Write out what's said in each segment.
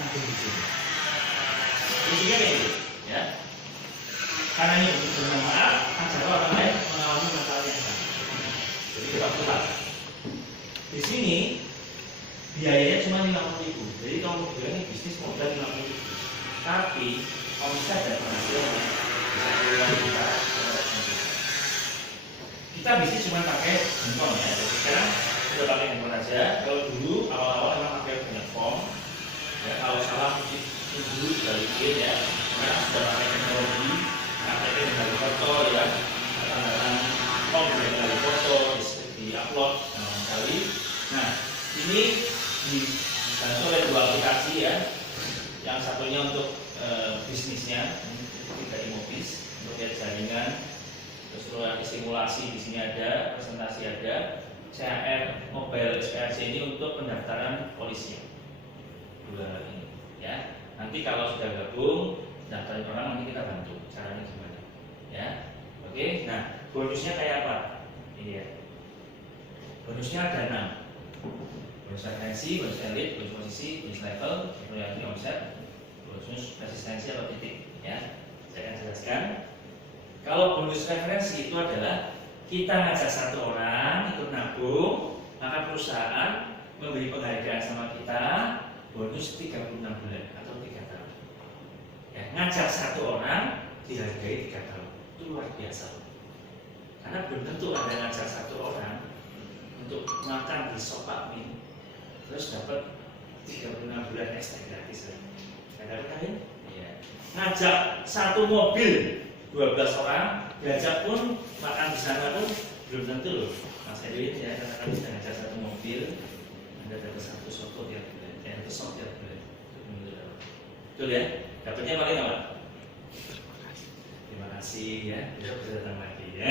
nabung di sini. Intinya kayak gitu, ya. Karena ini bermanfaat, agar orang lain mengalami masalah yang sama. Jadi cepat. Di sini biayanya cuma 50.000. Jadi kamu bilang ini bisnis modal 50.000. Tapi omset dan penghasilannya bisa puluhan juta. Kita bisnis cuma pakai handphone ya. Jadi sekarang sudah pakai handphone aja. Kalau dulu awal-awal memang pakai banyak form. Ya, kalau salah dulu balikin ya. Sekarang sudah pakai teknologi, pakai dengan foto ya. Katakan form dengan foto di upload kali. Nah, ini dibantu oleh dua aplikasi ya. Yang satunya untuk bisnisnya, kita Imobis untuk lihat jaringan. Terus simulasi di sini ada, presentasi ada, CR Mobile SPRC ini untuk pendaftaran polisi bulan ini, ya. Nanti kalau sudah gabung, daftarin orang nanti kita bantu caranya gimana, ya. Oke, nah bonusnya kayak apa? Ini ya. Bonusnya ada 6. Bonus referensi, bonus elit, bonus posisi, bonus level, royalty omset, bonus resistensi atau titik, ya. Saya akan jelaskan. Kalau bonus referensi itu adalah kita ngajak satu orang ikut nabung, maka perusahaan memberi penghargaan sama kita bonus 36 bulan atau 3 tahun. Ya, ngajak satu orang dihargai 3 tahun, itu luar biasa. Karena belum tentu Anda ngajak satu orang untuk makan di Sopak Min, terus dapat 36 bulan ekstra gratis. Ada kalian? Iya. Ngajak satu mobil 12 orang, diajak pun makan di sana pun belum tentu loh. Mas Edwin ya, katakan bisa ngajak satu mobil, Anda dapat satu soto tiap bulan, satu sop tiap bulan. Betul ya? Dapatnya paling apa? Terima kasih ya, besok bisa datang lagi. Ya,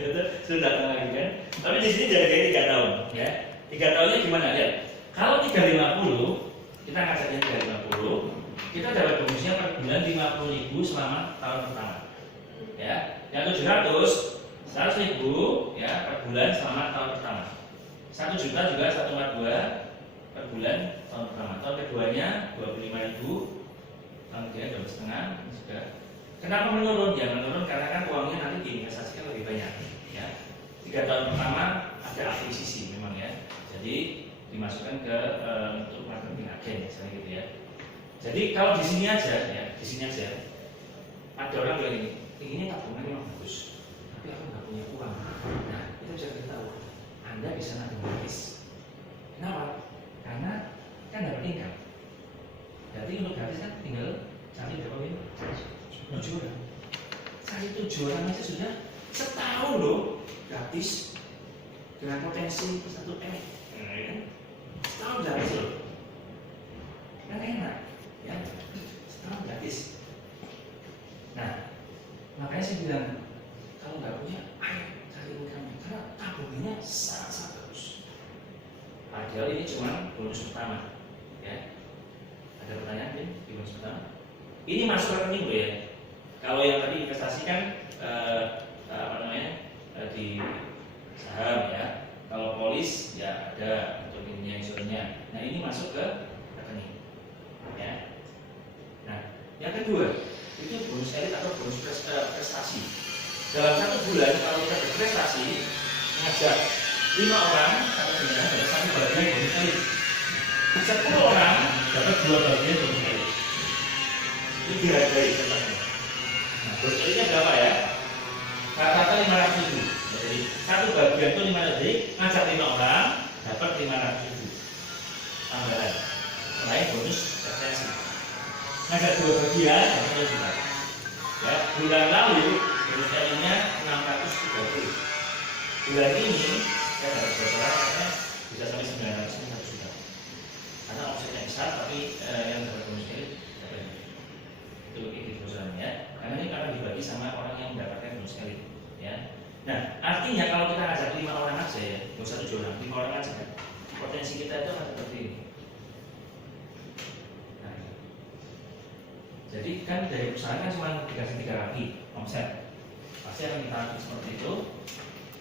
itu sudah datang lagi kan? Tapi di sini dari 3 tahun ya. 3 tahunnya gimana ya? Kalau 350, kita ngajaknya 350. Kita dapat bonusnya per bulan 50.000 selama tahun pertama. Ya, yang 700, 100.000 ya per bulan selama tahun pertama. 1 juta juga 142 per bulan tahun pertama. Tahun keduanya 25.000, tahun ketiga 12,5 juga. Kenapa menurun? Ya menurun karena kan uangnya nanti diinvestasikan lebih banyak. Ya, 3 tahun pertama ada akuisisi memang ya. Jadi dimasukkan ke untuk marketing agen misalnya gitu ya. Jadi kalau di sini aja ya, di sini aja ada orang bilang ini tabungan memang bagus, tapi aku nggak punya uang. Nah, itu bisa kita tahu. Anda bisa nabung gratis. Kenapa? Karena kan dapat income. Jadi untuk gratis kan tinggal cari berapa ini? 7 orang. Cari 7 orang aja sudah setahun loh gratis dengan potensi 1 M. Nah, ya kan? Setahun gratis loh. Kan enak. Ya, setahun gratis. Nah, makanya saya bilang kalau nggak punya, ayo cari income karena tabungannya sangat bagus. Padahal ini cuma bonus pertama, ya. Ada pertanyaan di bonus pertama? Ini masuk rekening loh ya. Kalau yang tadi investasi kan di saham ya. Kalau polis ya ada untuk ininya insurannya. Nah ini masuk ke rekening, ya. Nah, yang kedua itu bonus elit atau bonus prestasi. Dalam 1 bulan kalau kita berprestasi ngajak 5 orang atau 9 dapat 1 bagian bonus elit. 10 orang dapat 2 bagian bonus elit. Itu dihargai tempatnya. Nah, bonus elitnya berapa ya? Rata-rata 500.000. Jadi 1 bagian itu 500.000, ngajak 5 orang dapat 500.000 tambahan. Selain bonus referensi. Ngajak 2 bagian dapat 1 juta. Ya, bulan lalu bonus elitnya 630. Bulan ini saya dapat bocoran katanya bisa sampai 900 juta. Karena omsetnya besar tapi yang dapat bonus elit dapat itu bocorannya. Karena ini akan dibagi sama orang yang mendapatkan bonus elit, ya. Nah, artinya kalau kita ngajak 5 orang aja ya, nggak usah 7 orang, 5 orang aja kan, potensi kita itu akan seperti ini. Nah, jadi kan dari perusahaan kan cuma dikasih 3 kali omset, pasti akan kita seperti itu.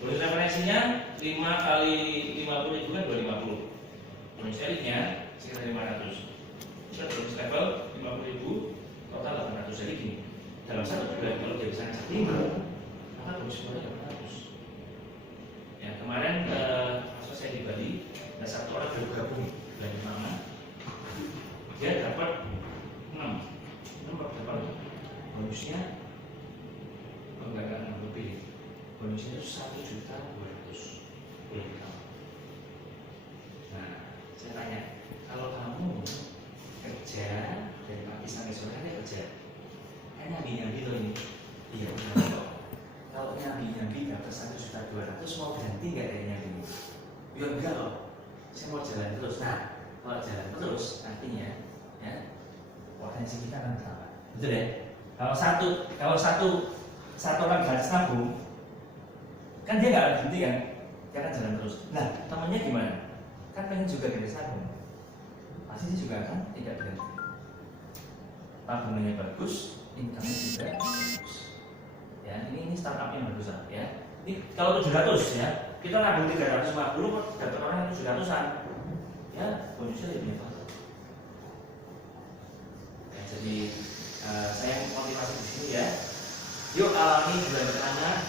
Bonus referensinya 5 kali 50.000 kan 250. Bonus elitnya sekitar 500. kita bonus level 50.000, total 800. Jadi gini, dalam satu bulan kalau dia bisa ngajak 5, maka bonus keluarnya 800. Ya kemarin pas saya di Bali, ada satu orang bergabung bulan pertama, dia dapat 6 dapat bonusnya, enggak lebih, bonusnya itu 1.200.000 bulan pertama. Nah, saya tanya, kalau kamu kerja dari pagi sampai sore kan kerja, kan nyambi loh ini. Iya benar. Kalau nyambi dapat 1.200.000 mau ganti nggak dari nyambi? Ya enggak loh, saya mau jalan terus. Nah, kalau jalan terus artinya ya potensi kita akan bertambah. Betul ya? Kalau satu orang gratis nabung, kan dia nggak akan berhenti kan? Dia akan jalan terus. Nah, temannya gimana? Kan pengen juga gratis nabung, pasti juga kan tidak berhenti. Tabungannya bagus, income-nya juga bagus. Ya, ini startup yang bagus ya. Ini kalau 700 ya, kita nabung 350, dapat orang yang 700-an, ya bonusnya lebih banyak. Ya, jadi saya motivasi di sini ya. Yuk alami bulan pertama,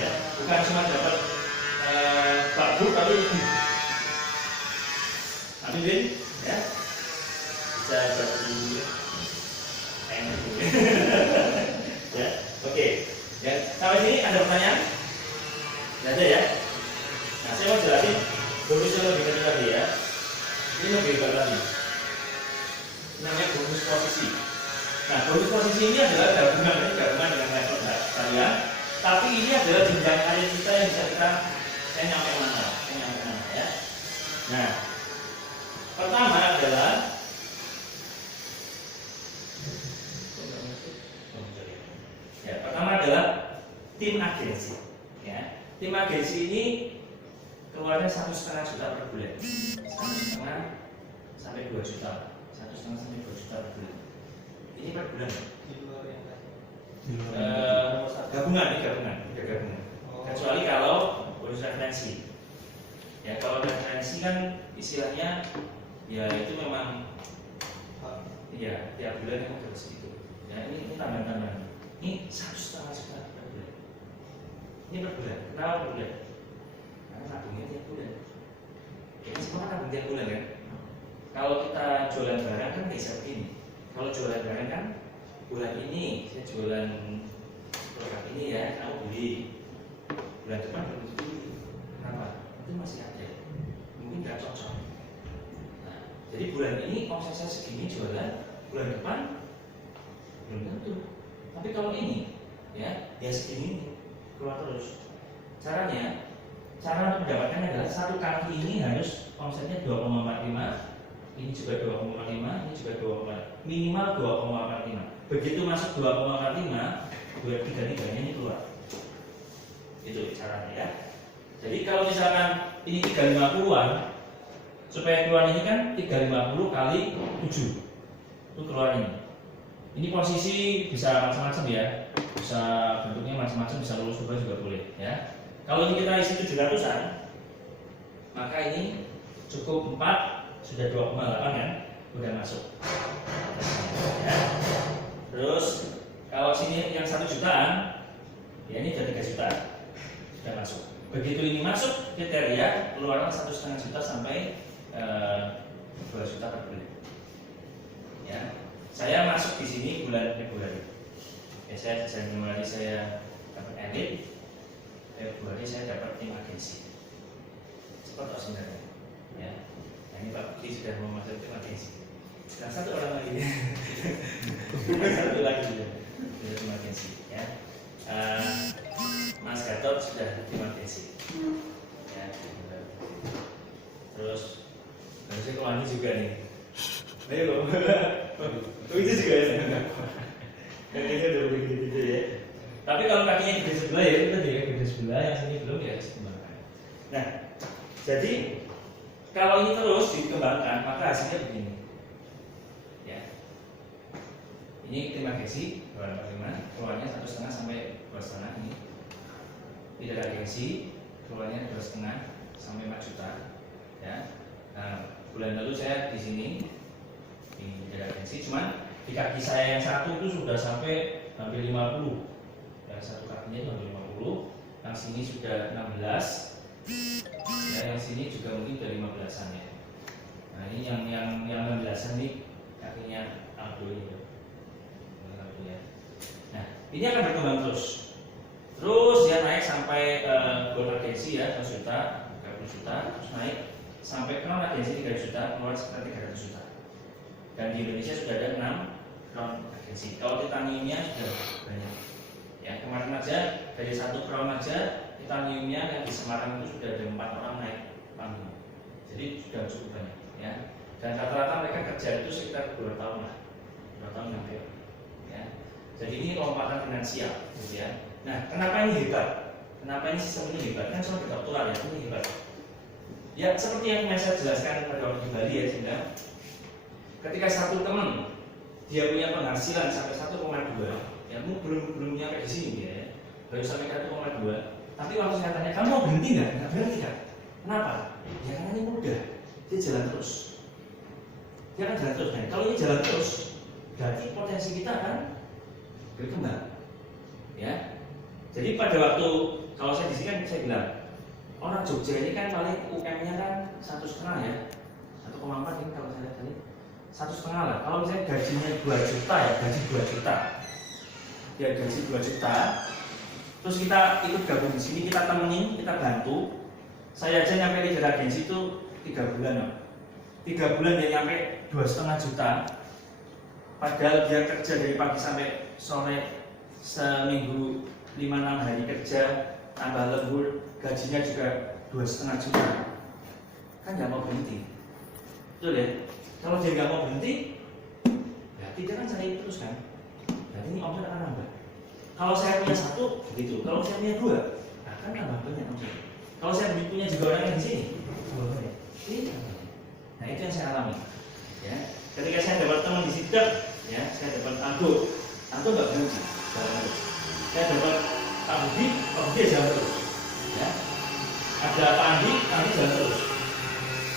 ya, bukan cuma dapat bakbu tapi Win ya bisa bagi enak ya. Oke ya, sampai sini ada pertanyaan? Tidak ada ya. Nah saya mau jelasin bonusnya lebih kecil lagi ya. Ini lebih hebat lagi, namanya bonus posisi. Nah bonus posisi ini adalah gabungan dengan level kalian, tapi ini adalah jenjang karir kita yang bisa saya nyampe mana ya. Nah pertama adalah tim agensi. Ya, tim agensi ini keluarnya 1,5 juta per bulan, 1,5 sampai 2 juta, 1,5 sampai 2 juta per bulan. Ini per bulan. Gabungan. Kecuali kalau bonus referensi. Ya kalau referensi kan istilahnya ya itu memang ya tiap bulan memang harus segitu. Ya ini tambahan. Ini 1,5 juta per bulan. Ini per bulan. Kenapa per bulan? Karena nabungnya tiap bulan. Kita semua kan nabung tiap bulan kan. Kalau kita jualan barang kan bisa begini. Kalau jualan barang kan bulan ini saya jualan produk ini ya, kamu beli. Bulan depan belum beli. Kenapa? Itu masih ada. Mungkin nggak cocok. Nah, jadi bulan ini omset saya segini jualan, bulan depan belum tentu. Tapi kalau ini ya segini keluar terus. Cara untuk mendapatkannya adalah satu kaki ini harus omsetnya 2,45, ini juga 2,5, ini juga 2, minimal 2,45. Begitu masuk 2,45, 2,3-nya ini keluar. Itu caranya ya. Jadi kalau misalkan ini 350-an, supaya keluar ini kan 350 kali 7, itu keluar ini. Ini posisi bisa macam-macam ya, bisa bentuknya macam-macam, bisa lurus juga boleh ya. Kalau ini kita isi 700-an, maka ini cukup 4, sudah 2,8 kan, udah masuk ya. Terus kalau sini yang 1 jutaan, ya ini udah 3 juta, sudah masuk. Begitu ini masuk kriteria, keluarnya 1,5 juta sampai 2 juta per bulan ya. Saya masuk di sini bulan Februari. Ya, saya Januari saya dapat elit, Februari saya dapat tim agensi. Cepat sebenarnya. Ya. Nah, ini Pak Budi sudah mau masuk tim agensi. Dan satu orang lagi, satu lagi sudah tim agensi. Ya. Mas Gatot sudah tim agensi. Ya. Terus harusnya Kelani juga nih. Ayo, itu juga ya. Kakinya udah begitu ya. Tapi kalau kakinya di sebelah ya itu tadi ya, di sebelah yang sini belum ya harus dikembangkan. Nah, jadi kalau ini terus dikembangkan maka hasilnya begini. Ya. Ini tim agensi 2,5, keluarnya 1,5 sampai 2,5 ini. Tidak ada agensi, keluarnya 2,5 sampai 4 juta. Ya. Nah, bulan lalu saya di sini di daerah agensi, cuman di kaki saya yang satu itu sudah sampai hampir 50. Yang satu kakinya itu hampir 50, yang sini sudah 16, ya, yang sini juga mungkin udah 15-an ya. Nah ini yang 16-an nih kakinya Aldo ini ya. Nah ini akan berkembang terus dia naik sampai gold agensi ya 100 juta, 30 juta, terus naik sampai crown agensi 3 juta, keluar sekitar 300 juta. Dan di Indonesia sudah ada 6 crown agensi. Kalau titaniumnya sudah banyak. Ya kemarin aja dari 1 crown aja titaniumnya yang di Semarang itu sudah ada 4 orang naik panggung. Jadi sudah cukup banyak ya. Dan rata-rata mereka kerja itu sekitar 2 tahun lah, 2 tahun hampir. Ya. Jadi ini lompatan finansial, gitu ya. Nah, kenapa ini hebat? Kenapa ini sistem ini hebat? Kan soal kedokteran ya, ini hebat. Ya, seperti yang saya jelaskan pada waktu di Bali ya, sehingga ketika satu teman dia punya penghasilan sampai 1,2, ya belum nyampe di sini ya, baru sampai 1,2. Tapi waktu saya tanya, kamu mau berhenti nggak? Nggak berhenti kan? Kenapa? Ya karena ini mudah, dia jalan terus. Dia akan jalan terus. Nah, kalau ini jalan terus, berarti potensi kita akan berkembang. Ya. Jadi pada waktu kalau saya di sini kan saya bilang orang Jogja ini kan paling UM-nya kan 1,5 ya, 1,4 ini kalau saya lihat tadi 1,5 lah. Kalau misalnya gajinya 2 juta ya, gaji 2 juta, ya gaji 2 juta. Terus kita ikut gabung di sini, kita temenin, kita bantu. Saya aja nyampe di agensi itu 3 bulan ya. 3 bulan dia nyampe 2,5 juta. Padahal dia kerja dari pagi sampai sore, seminggu 5-6 hari kerja, tambah lembur, gajinya juga 2,5 juta. Kan nggak mau berhenti, betul ya? Kalau dia nggak mau berhenti, berarti dia kan cari terus kan? Berarti ini omset akan nambah. Kalau saya punya 1, begitu. Kalau saya punya 2, akan nambah banyak omset. Kalau saya punya juga orang yang di sini, tambah banyak. Nah itu yang saya alami. Ya. Ketika saya dapat teman di situ, ya, saya dapat Aldo nggak berhenti. Saya dapat Pak Budi jalan terus. Ya. Ada Pak Andi jalan terus.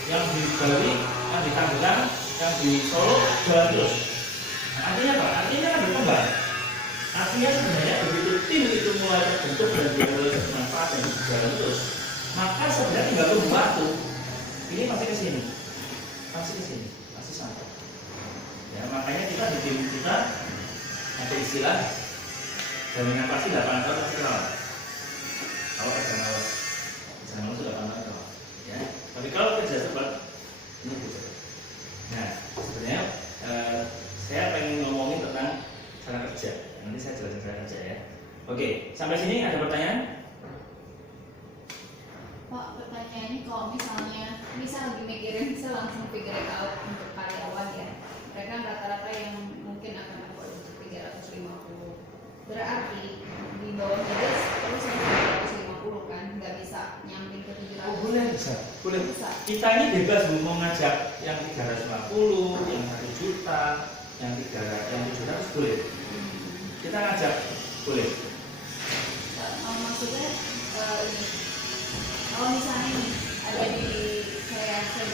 Yang di Bali, yang di Tangerang, yang di Solo jalan terus. Nah, artinya apa? Artinya kan berkembang. Artinya sebenarnya begitu tim itu mulai terbentuk dan dia mulai bermanfaat dan jalan terus, maka sebenarnya tinggal tunggu waktu. Ini pasti ke sini, pasti sampai. Ya, makanya kita di tim kita ada istilah jaminan pasti 8 tahun pasti kerawat. Kalau kerja malas itu 8 tahun kerawat. Ya, tapi kalau kerja cepat ini bisa. Nah, sebenarnya saya pengen ngomongin tentang cara kerja. Nanti saya jelasin cara kerja ya. Oke, sampai sini ada pertanyaan? Pak, pertanyaannya kalau misalnya lagi mikirin, bisa langsung figure it out untuk karyawan ya. Mereka rata-rata yang mungkin akan dapat untuk 350. Berarti di bawah dia terus sampai 350 kan, nggak bisa nyampe ke 700. Oh boleh bisa. Kita ini bebas mau ngajak yang 350, yang 1 juta, yang 700 boleh. Kita ngajak boleh. Maksudnya ini, kalau misalnya nih ada di saya bilang